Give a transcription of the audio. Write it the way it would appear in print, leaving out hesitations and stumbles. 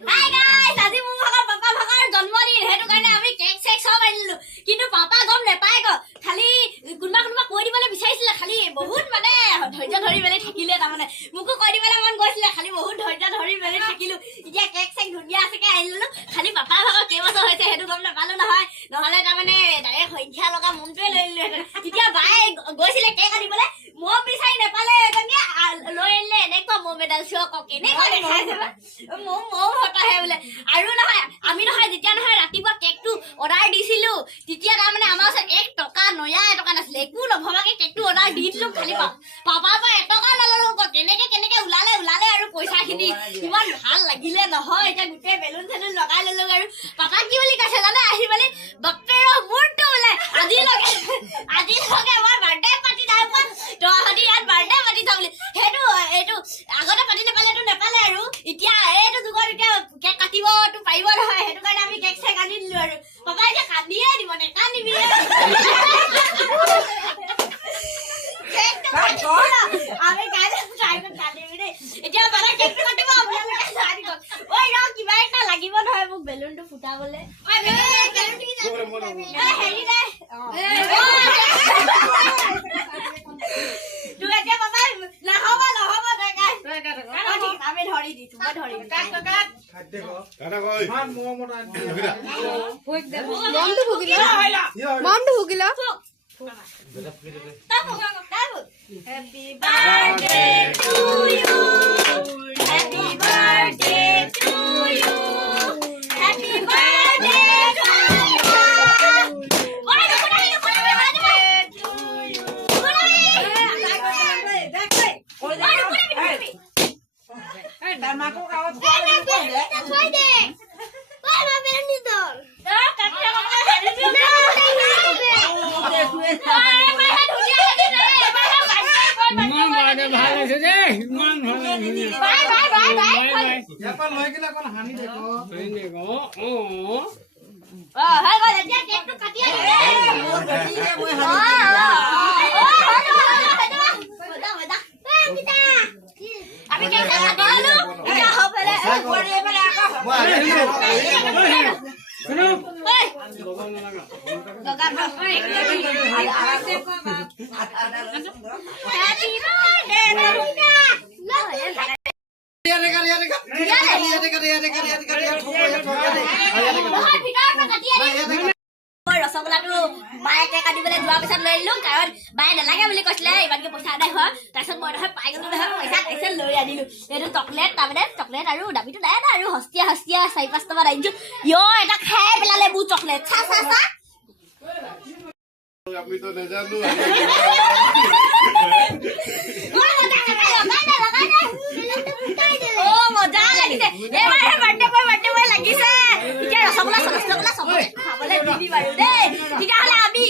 Hi guys আজি মোৰ ভাগৰ পাপা ভাগৰ জন্মদিন হেতু কাৰণে আমি কেক চেক সব আনিলো কিন্তু পাপা গম নেপায় ক খালি কোনবা কৈ দিবলৈ বিচাৰিছিলে খালি বহুত মানে ধৈৰ্য ধৰি মেলি থাকিলে তাৰমানে মোকো কৈ দিবলৈ মন গৈছিলে খালি বহুত ধৈৰ্য ধৰি মেলি থাকিলো এতিয়া কেক চেক ধুনীয়া আছে আনিলো খালি পাপা ভাগৰ কেইবছৰ হৈছে হেতু গম নাপালো নহয় নহলে তাৰমানে ডাইৰেক্ট সংখ্যা লগা মনটোৱে লৈ লিলো এতিয়া বাই গৈছিলে কেক আনিবলৈ মই বিচাৰি নেপালে এজনীয়ে লৈ আনিলে এনেকুৱা মো মেডাল চক কেনেকুৱা দেখাইছে মো হতাহে বোলে আৰু নহয় আমি নহয় যেতিয়া নহয় ৰাতিপুৱা কেকটো অৰ্ডাৰ দিছিলো তেতিয়া তাৰমানে আমাৰ ওচৰত 1 টকা নয়া টকা নাছিলে একো নভবাকে কেকটো অৰ্ডাৰ দি দিলো খালি পাপাৰ পৰা 1 টকা নললো কেনেকে ওলালে আৰু পইচাখিনি ইমান ভাল লাগিলে নহয় এতিয়া গোটেই বেলুন চেলুন লগাই ললো আৰু পাপা কি বুলি কৈছে জানে আহি মেলি বাপেৰ মূৰটো বোলে আজিলৈকে মই বাৰ্থডে পাৰ্টি নাই পোৱা তহঁতি ইয়াত বাৰ্থডে পাৰ্টি থ বুলি সেইটো এইটো আগতে পাতি নেপালে আৰু এতিয়া এইটো যুগত এতিয়া কেক কাটিবতো পাৰিব নহয় সেইটো কাৰণে আমি কেক চেক আনি দিলো আৰু পাপা এতিয়া কান্দিয়ে দিব নেকান্দিবি আমি কান্দিবি দেই এতিয়া মানে কেকটো কাটিব ঐ ৰ কিবা এটা লাগিব নহয় মোক বেলুনটো ফুটাবলে হেৰি দে তুই এতিয়া পাপা নহব আমি ধৰি দিছো মই ধৰি মমটো ভুগিল Happy birthday to you. Happy birthday to you. Happy birthday to you. ৰসগোল্লাটো বায়ে কেক কাটিবলৈ যোৱাৰ পিছত লৈ আহিলো কাৰণ বায়ে নালাগে বুলি কৈছিলে ইমানকে পইচা আদায় হয় তাৰপিছত মই নহয় পাই গলো নহয় পইচা তাৰপিছত লৈ আনিলো এইটো চকলেট তাৰমানে চকলেট আৰু দামীটো নাই আৰু হস্তিয়া 4-5 টকা আনিছো এটা খাই পেলালে মোৰ চকলেট চা আমি তো নেজানো মজা লাগিছে এবাৰ বাৰ্থডে লাগিছে এতিয়া ৰসগোল্লা চকলেট খাবলৈ দি দিম আৰু দেই তেতিয়াহ'লে আমি